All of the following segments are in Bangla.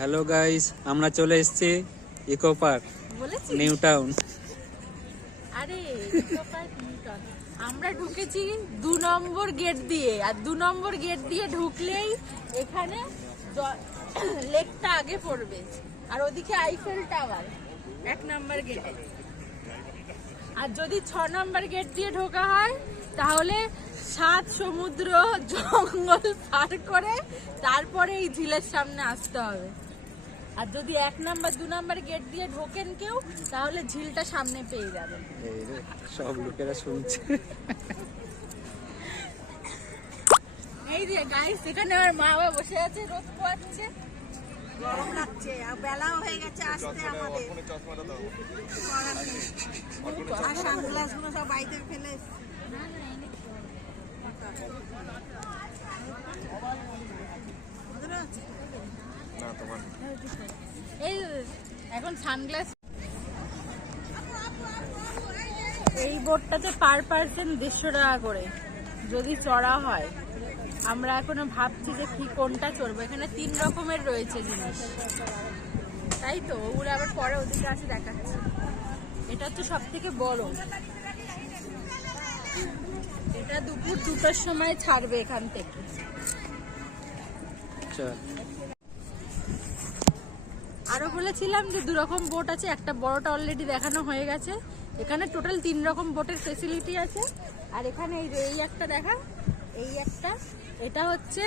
হ্যালো গাইস, আমরা চলে এসেছি ইকো পার্ক নিউ টাউন। আরে ইকো পার্ক নিউ টাউন আমরা ঢুকেছি 2 নম্বর গেট দিয়ে, আর 2 নম্বর গেট দিয়ে ঢুকলেই এখানে লেকটা আগে পড়বে, আর ওদিকে আইফেল টাওয়ার 1 নম্বর গেটে। আর যদি 6 নম্বর গেট দিয়ে ঢোকা হয় তাহলে 7 সমুদ্র জঙ্গল পার করে তারপরে এই ঝিলের সামনে আসতে হবে। আর যদি 1 নম্বর 2 নম্বর গেট দিয়ে ঢোকেন কেউ তাহলে ঝিলটা সামনে পেয়ে যাবেন। সব লোকেরা শুনছে। এই যে গাইস, এখানে আমার মা বাবা বসে আছে, রোদ পোয়াচ্ছে, গরম লাগছে আর বেলাও হয়ে গেছে আসতে আমাদের। আর সানগ্লাস গুলো সব বাইরে ফেলে এই এখন সানগ্লাস। এই বোটটাতে পার পার্সন 150 টাকা করে যদি চড়া হয়। আমরা এখনো ভাবছি যে কি কোনটা চড়বো। এখানে 3 রকমের রয়েছে জিনিস, তাই তো ওগুলো আবার পরে ওদিকে আছে দেখাচ্ছি। এটা তো সব থেকে বড়, এটা দুপুর 2টার সময় ছাড়বে এখান থেকে। আরো বলেছিলাম যে 2 রকম বোট আছে, একটা বড়টা অলরেডি দেখানো হয়ে গেছে। এখানে টোটাল 3 রকম বোটের ফেসিলিটি আছে। আর এখানে এই একটা দেখা, এই একটা, এটা হচ্ছে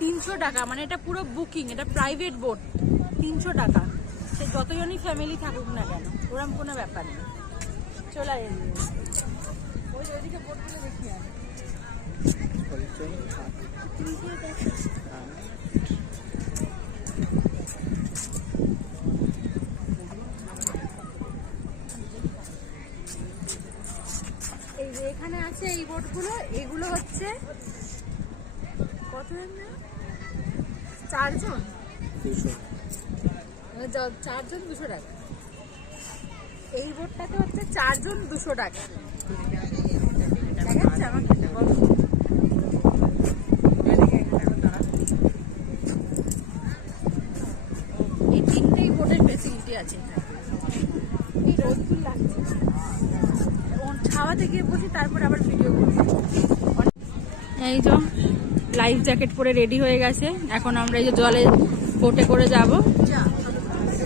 300 টাকা, মানে এটা পুরো বুকিং, এটা প্রাইভেট বোট, 300 টাকা। সে যতজনই ফ্যামিলি থাকুক না কেন, ওরকম কোনো ব্যাপার নেই। চলে ওইদিকে বোটগুলো দেখি আমি। এই যে এখানে আছে এই বোটগুলো, এগুলো হচ্ছে কত, 4 জন 200 টাকা। এই বোটটাতে হচ্ছে 4 জন 200 টাকা। দেখাচ্ছে আমাকে এই 3টেই বোটের ফেসিলিটি আছে। এই রোদগুলো লাগছে, ছাওয়াতে গিয়ে বসি, তারপর আবার ভিডিও করবো। এই যে লাইফ জ্যাকেট পরে রেডি হয়ে গেছে। এখন আমরা এই যে জলে বোটে করে যাব।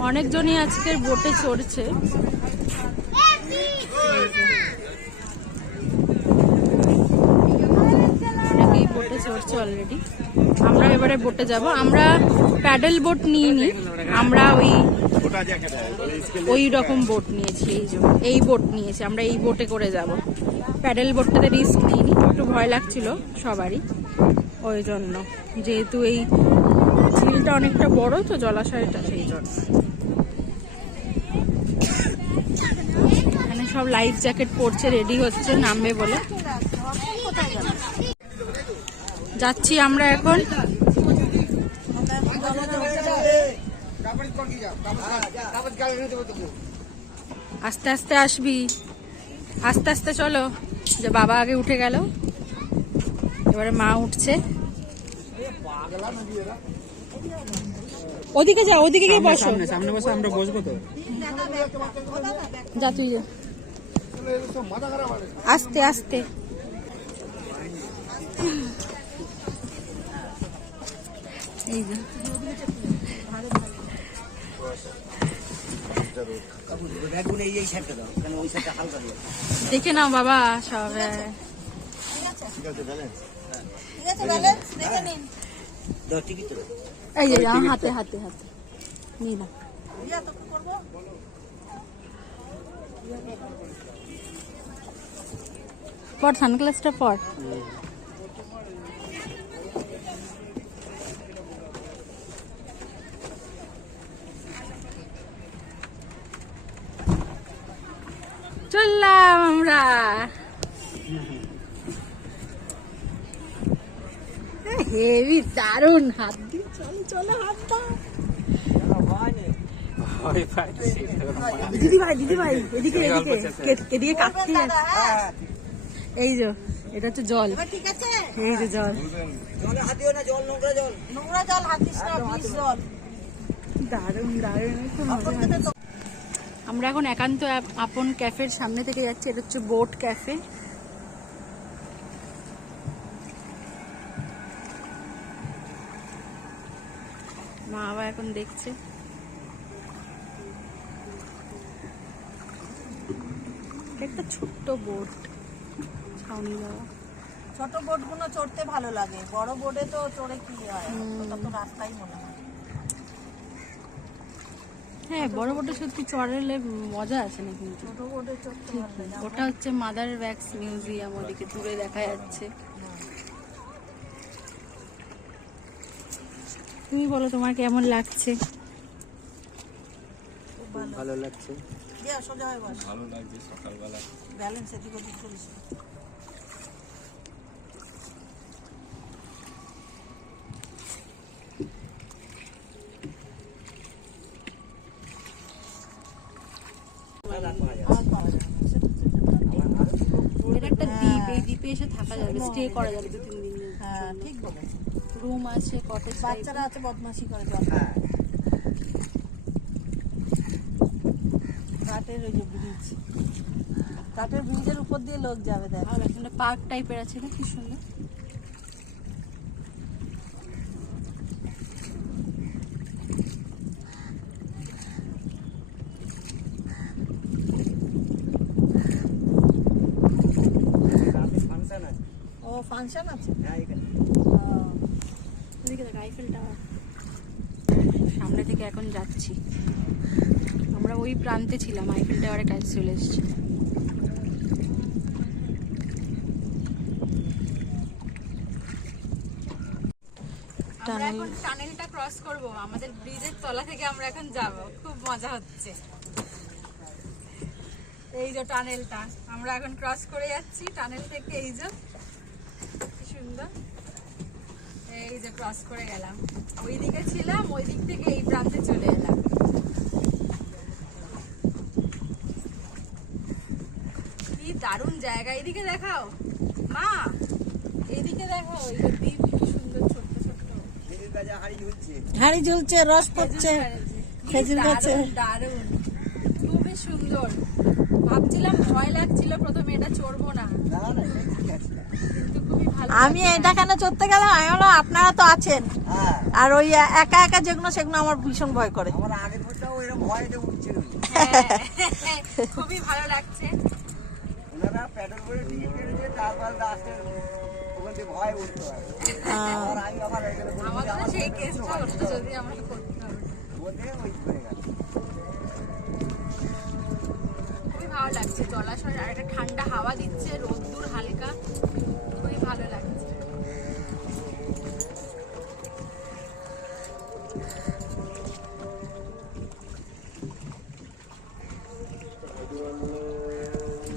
অনেকজনই আজকের বোটে চড়ছে। অনেকেই বোটে চড়ছে অলরেডি। আমরা এবারে বোটে যাব। আমরা প্যাডেল বোট নিইনি, আমরা ওই রকম বোট নিয়েছি। এই বোট নিয়েছি আমরা, এই বোটে করে যাব। প্যাডেল বোটটাতে রিস্ক নিইনি, একটু ভয় লাগছিল সবারই, ওই জন্য। যেহেতু এই ঝিলটা অনেকটা বড় তো, জলাশয়টা, সেই জন্য। এখানে সব লাইফ জ্যাকেট পরছে, রেডি হচ্ছে নামবে বলে। যাচ্ছি আমরা এখন। আস্তে আস্তে আসবি, আস্তে আস্তে চলো। যে বাবা আগে উঠে গেল, এবারে মা উঠছে। ওদিকে যা, ওদিকে গিয়ে বসো, সামনে বসে আমরা বসবো তো। যা তুই, আস্তে আস্তে। এই যে দেখে নাও বাবা সব। এই যে হাতে হাতে হাতে নিয়ে নাও। পর সানগ্লাসটা পর। চললাম আমরা। হেভি দারুন, হাত দিয়ে চলো চলো, হাত দাও। দিদি ভাই এদিকে এদিকে কাটতে। এই যে এটা হচ্ছে জল, ঠিক আছে? এই যে জল, জলে হাত দিও না, জল নোংরা জল, নোংরা জল হাত দিস না, বিষ জল। দারুণ দারুণ, খুব মজা হচ্ছে। আমরা এখন একান্ত আপন ক্যাফের সামনে থেকে যাচ্ছি। এটা হচ্ছে বোট ক্যাফে। মা আবার এখন দেখছে। একটা ছোট্ট বোট, ছাউনি দেওয়া। ছোট বোট গুলো চড়তে ভালো লাগে, বড় বোটে তো চড়ে কি হয়, ওটা তো রাস্তাই মনে হয়। হ্যাঁ, বড় বোটে সত্যি চড়ালে মজা আছে না, কিন্তু ছোট বোটে চড়তে ভালো লাগে। ওটা হচ্ছে মাদার ওয়্যাক্স মিউজিয়াম, ওদিকে দূরে দেখা যাচ্ছে। তুমি বলো তোমার কেমন লাগছে? খুব ভালো। ভালো লাগছে, ইয়া সোজা হয়ে বস, ভালো লাগছে সকালবেলা। ব্যালেন্স এদিক ওদিক করিস না। এটা একটা দ্বীপ, এই দ্বীপে এসে থাকা যাবে, স্টে করা যাবে 2-3 দিন। হ্যাঁ ঠিক বলেছ। রুম আছে, কটেজ, বাচ্চারা আছে বদমাশি করে জল। কাঠের ওই যে ব্রিজ, কাঠের ব্রিজের উপর দিয়ে লোক যাবে দেখ। আর এখানে পার্ক টাইপের আছে না, কি সুন্দর। ও ফাংশন আছে। এদিকে দেখ আইফেল টাওয়ার। সামনে থেকে এখন যাচ্ছি, আমরা ওই প্রান্তে ছিলাম, আইফেল টাওয়ারের কাছে চলে এসেছি। আমরা এখন টানেলটা ক্রস করব, আমাদের ব্রিজের তলা থেকে আমরা এখন যাব, খুব মজা হচ্ছে। এই যে টানেলটা আমরা এখন ক্রস করে যাচ্ছি, টানেল থেকে এই যে কি সুন্দর, এই যে ক্রস করে গেলাম। ওই দিকে ছিলাম, ওই দিক থেকে এই প্রান্তে চলে এলাম। কি দারুণ জায়গা, এইদিকে দেখাও মা, এইদিকে দেখো, এই যে দ্বীপ, কি সুন্দর ছোট্ট ছোট্ট হাড়ি ঝুলছে, রস পড়ছে খেজুর গাছে। দারুণ, খুবই সুন্দর। ভাবছিলাম ভয় লাগছিল প্রথমে, এটা চড়বো না, কিন্তু খুবই ভালো। আমি এটা কেন চড়তে গেলাম, আমি বললাম আপনারা তো আছেন, আর ওই একা একা যেগুলো সেগুলো আমার ভীষণ ভয় করে। হ্যাঁ, খুবই ভালো লাগছে। আমাদের সেই কেসটা হচ্ছে, যদি আমরা করতে হবে। খুবই ভালো লাগছে জলাশয়, আর একটা ঠান্ডা হাওয়া দিচ্ছে, রোদ্দুর হালকা, খুবই ভালো লাগছে।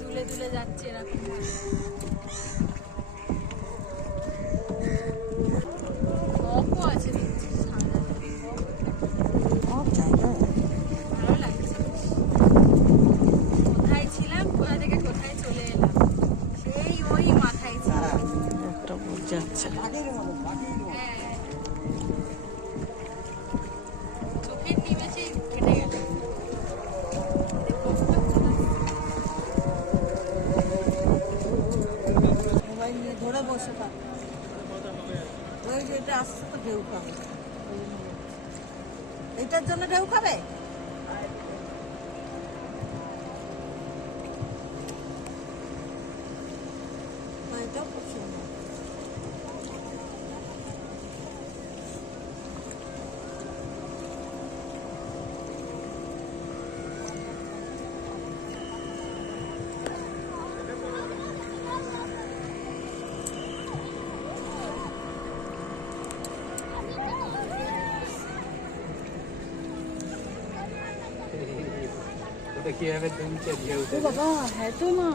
দুলে দুলে যাচ্ছে এরকম। বকও আছে দেখছি সামনে, ভালো লাগছে। কোথায় ছিলাম, কোথা থেকে কোথায় চলে এলাম, সেই ওই মাথায় ছিলাম। একটা যাচ্ছে হ্যাঁ, চোখের নিমেষেই কেটে গেল। মোবাইল নিয়ে ধরে বসে থাক, ওই যে এটা আসছে তো ঢেউ খাবে, এটার জন্য ঢেউ খাবে। এটাও খুব সুন্দর। ওটা কিভাবে দুমছে ঢেউ ও বাবা, হ্যাঁ তো মা,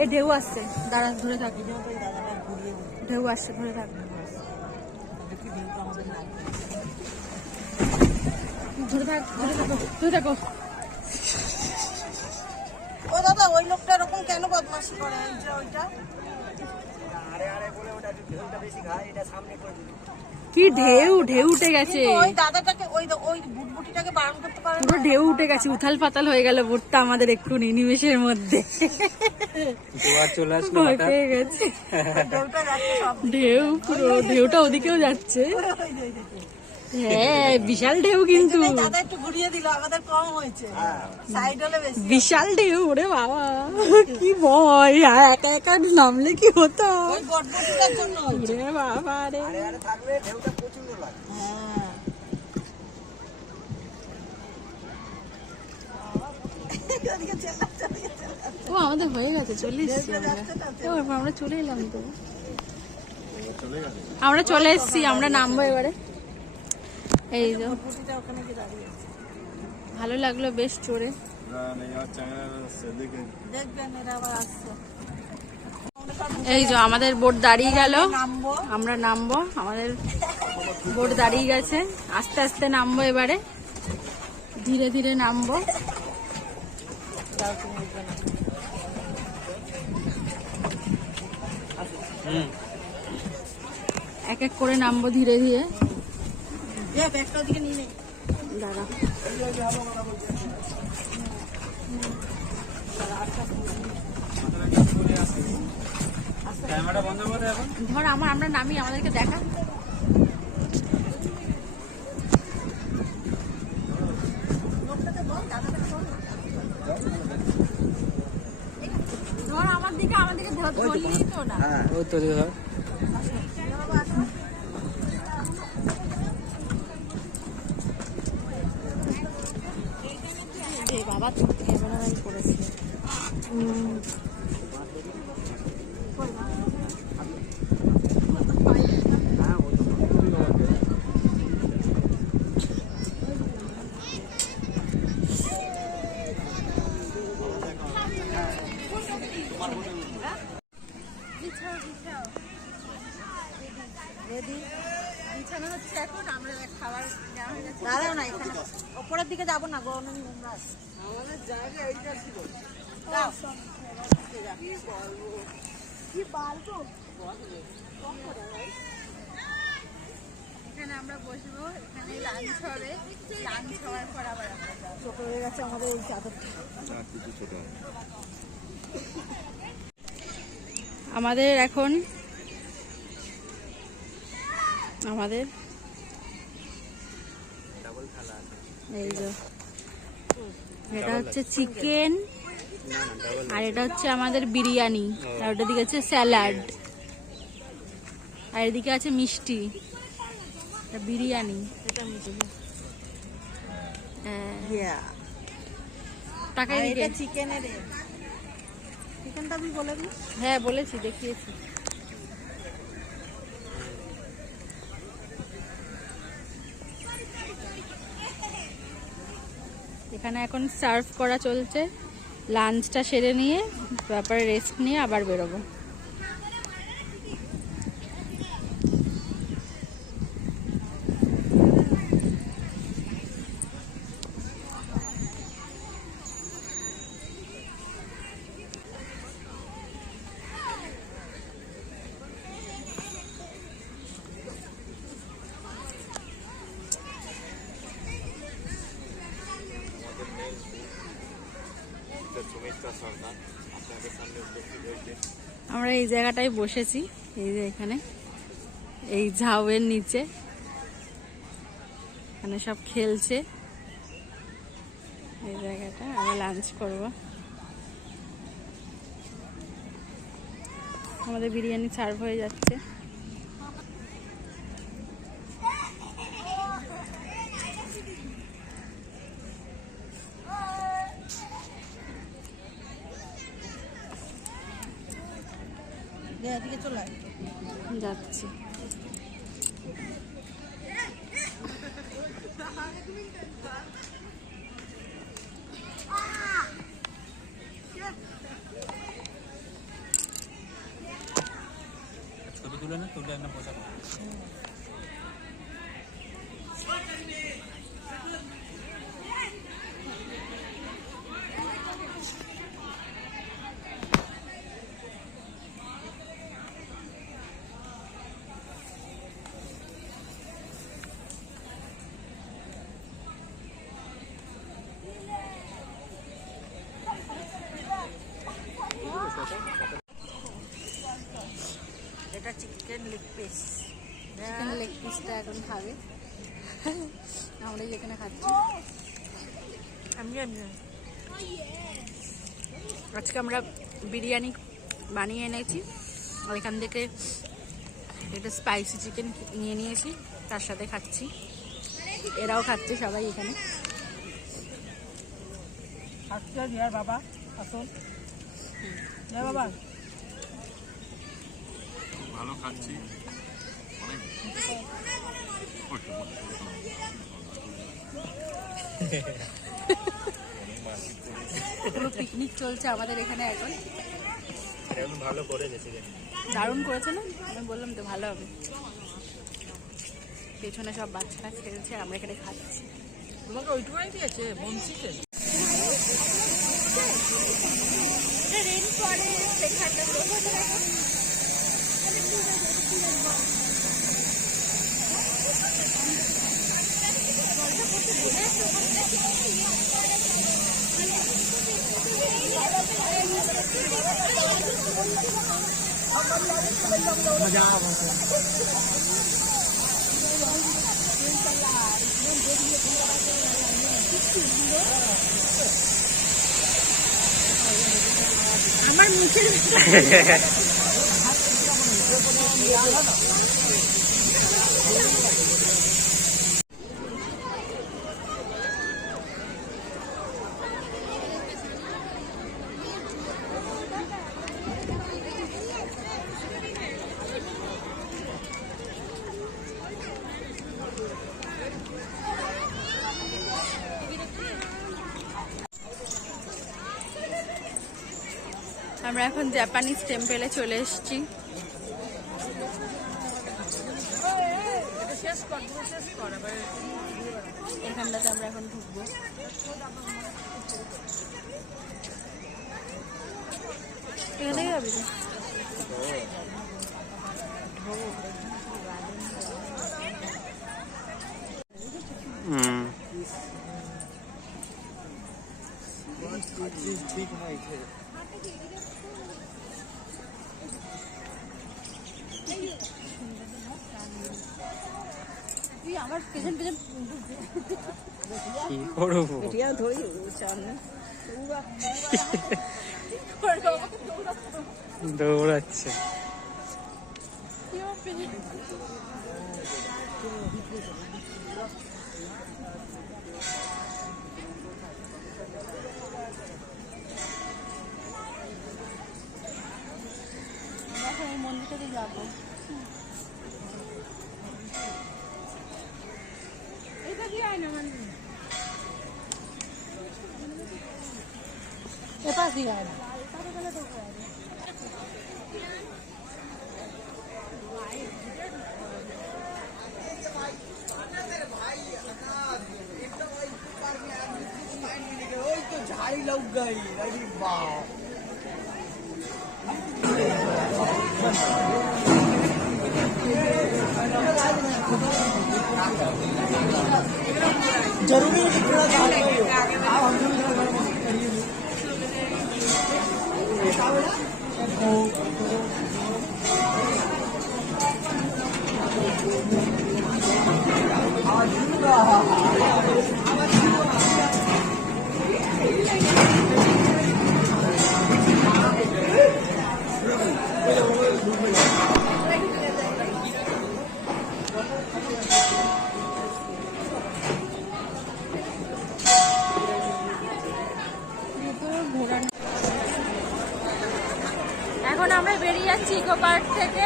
এই ঢেউ আসছে, দাঁড়া ধরে থাকি, দাদাটা ঘুরিয়ে ঢেউ আসছে, ধরে থাক, দেখি ঢেউটা আমাদের লাগবে। ধরে থাক, ধরে থাকো, ধরে থাকো। ও দাদা, ওই লোকটা এরকম কেন বদমাশি করে, এই যে ওইটা কি ঢেউ ঢেউ উঠে গেছে, ওই দাদাটাকে ওই বুটবুটিটাকে বারণ করতে পারে না। পুরো ঢেউ উঠে গেছে, উথাল পাতাল হয়ে গেল বোটটা আমাদের এক্ষুনি নিমেষের মধ্যে। জোয়ার চলে আসলো ভয় হঠাৎ। পেয়ে গেছে, ঢেউটা যাচ্ছে সব ঢেউ পুরো ঢেউটা ওদিকেও যাচ্ছে। হ্যাঁ বিশাল ঢেউ কিন্তু, এই দাদা একটু ঘুরিয়ে দিল, আমাদের কম হয়েছে, সাইড হলে বেশি। বিশাল ঢেউ, ওরে বাবা কি ভয়, একা একা নামলে কি হতো, ওই বটবটিটার জন্য হয়েছে। ওরে বাবা রে। হ্যাঁ। ওদিকে চেল্লাচ্ছে, ওদিকে চেল্লাচ্ছে। ও আমাদের হয়ে গেছে, চলে এসছি আমরা। ও, এবার আমরা চলে এলাম তো, আমরা চলে এসছি, আমরা নামবো এবারে। এই যে বুটবুটিটা ওখানে গিয়ে দাঁড়িয়ে আছে। ভালো লাগলো বেশ চড়ে। দেখবেন এরা আবার আসছে। এই যে আমাদের বোট দাঁড়িয়ে গেল, নামবো। আমরা নামবো, আমাদের বোট দাঁড়িয়ে গেছে, আস্তে আস্তে নামবো এবারে, ধীরে ধীরে নামবো। এক এক করে নামবো ধীরে ধীরে। ব্যাগটা ওদিকে নিয়ে নে। দাঁড়া, ক্যামেরা বন্ধ করে এখন। ধর আমরা নামি, আমাদেরকে দেখা। ধর আমার দিকে ধরলি তো না। ওই তো ধর। বাবা ক্যামেরাম্যান করেছে। বিছানা হচ্ছে এখন, আমরা খাবার নেওয়া হয়ে গেছে। দাঁড়াও না, এখানে ওপরের দিকে যাবো না, গরম নোংরা আছে। আমাদের জায়গা এইটা ছিল। যাও। কি বলবো? এখানে আমরা বসবো, এখানে লাঞ্চ হবে, লাঞ্চ হওয়ার পর আবার আমরা যাবো। ছোট হয়ে গেছে আমাদের ওই চাদরটা। আমাদের এখন আমাদের এই যে এটা হচ্ছে চিকেন, আর এটা হচ্ছে আমাদের বিরিয়ানি, আর ওটার দিকে হচ্ছে স্যালাড, আর এদিকে আছে মিষ্টি। এটা বিরিয়ানি, এটা মিষ্টি। হ্যাঁ, টাকা আর এদিকে। এটা চিকেনের। চিকেনটা আমি বলে দিই। হ্যাঁ বলেছি, দেখিয়েছি। এখানে এখন সার্ভ করা চলছে, লাঞ্চটা সেরে নিয়ে তারপরে রেস্ট নিয়ে আবার বেরোবো। আমরা এই জায়গাটায় বসেছি, এই যে এখানে এই ঝাউয়ের নিচে, এখানে সব খেলছে। এই জায়গাটা আমরা লাঞ্চ করব। আমাদের বিরিয়ানি সার্ভ হয়ে যাচ্ছে। এদিকে চলে আয়। যাচ্ছি। ছবি তুলে না, তুলে একটা পোশাক। চিকেন লেগ পিসটা এখন খাবে। আমরা যেখানে খাচ্ছি আজকে আমরা বিরিয়ানি বানিয়ে এনেছি, আর এখান থেকে একটা স্পাইসি চিকেন নিয়ে নিয়েছি, তার সাথে খাচ্ছি। এরাও খাচ্ছে সবাই এখানে। বাবা আসুন বাবা, ভালো খাচ্ছি, অনেক পুরো পিকনিক চলছে আমাদের এখানে এখন। ভালো করেছে চিকেন, দারুণ করেছে না? আমি বললাম তো ভালো হবে। পেছনে সব বাচ্চারা খেলছে, আমরা এখানে খাচ্ছি। তোমাকে ওইটুকুই দিয়েছে বংশীতে। আমার মুখে আমরা এখন জাপানিজ টেম্পেলে চলে এসেছি। এখানটাতে আমরা এখন ঢুকবো। এখানে যাবি তো? তুই আমার পেছন পেছন কি করবো? দৌড়াচ্ছে। এই মন্দিরটাতে যাবো। এটা দিয়ে আয় না মন্দির, এপাশ দিয়ে আয় না। झाड़ी लग गई, अरे बाप। जरूरी है कि थोड़ा झाड़ी এখন আমরা বেরিয়ে যাচ্ছি ইকো পার্ক থেকে।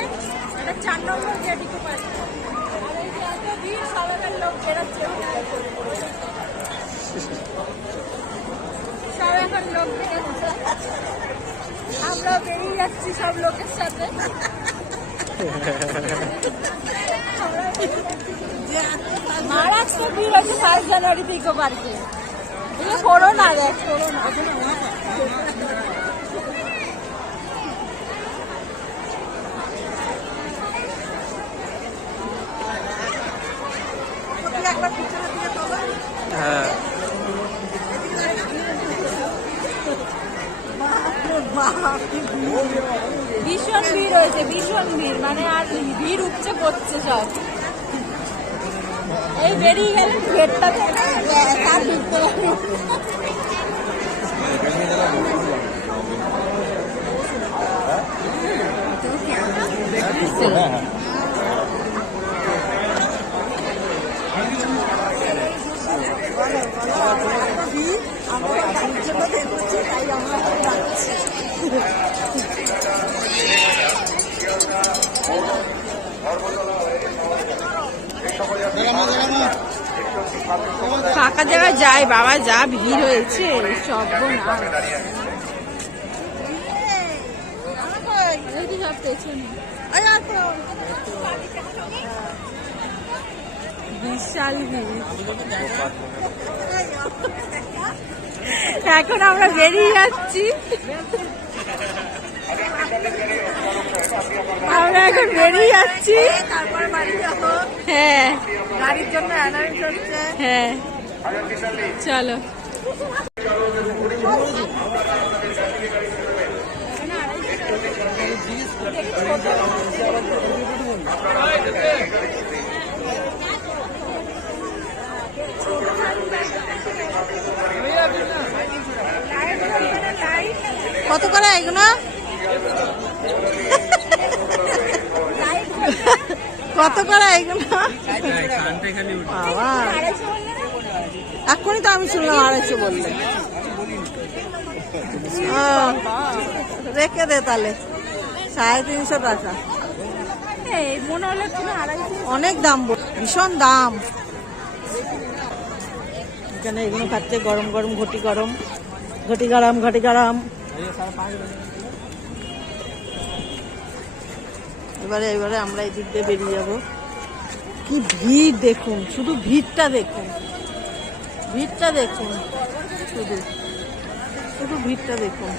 এটা 4 নম্বর গেট ইকো পার্ক। আর এই যে এত ভিড়, সবাই লোক বেরোচ্ছে, সব এখন লোক বেরোচ্ছে। আমরা বেরিয়ে যাচ্ছি সব লোকের সাথে। মারাত্মক ভিড় হচ্ছে 5 জানুয়ারিতে ইকো পার্কে। করোনা দেখ, করোনা। হ্যাঁ, ভীষণ ভিড় হয়েছে, ভীষণ ভিড়, মানে আর ভিড় উপচে পড়ছে সব। এই বেরিয়ে গেলে গেটটা থেকে তার ঢুকতে পারবো। ফাঁকা জায়গায় যাই বাবা, যা ভিড় হয়েছে সব না। বিশাল ভিড়। এখন আমরা বেরিয়ে যাচ্ছি, আমরা এখন বেরিয়ে যাচ্ছি, তারপর বাড়ি যাবো। হ্যাঁ গাড়ির জন্য অ্যানাউন্স হচ্ছে। হ্যাঁ চলো। কত করে এগুলো? কত করে এগুলো? বাবা, এক্ষুনি তো আমি শুনলাম 250 বললে। রেখে দে তাহলে, 350 টাকা। মনে হলো তুমি 250। অনেক দাম, ভীষণ দাম। এখানে এগুলো খাচ্ছে গরম গরম, ঘটি গরম, ঘটি গরম, ঘটি গরম। এবারে আমরা এই দিক দিয়ে বেরিয়ে যাবো। কি ভিড় দেখুন, শুধু ভিড়টা দেখুন, ভিড়টা দেখুন, শুধু ভিড়টা দেখুন।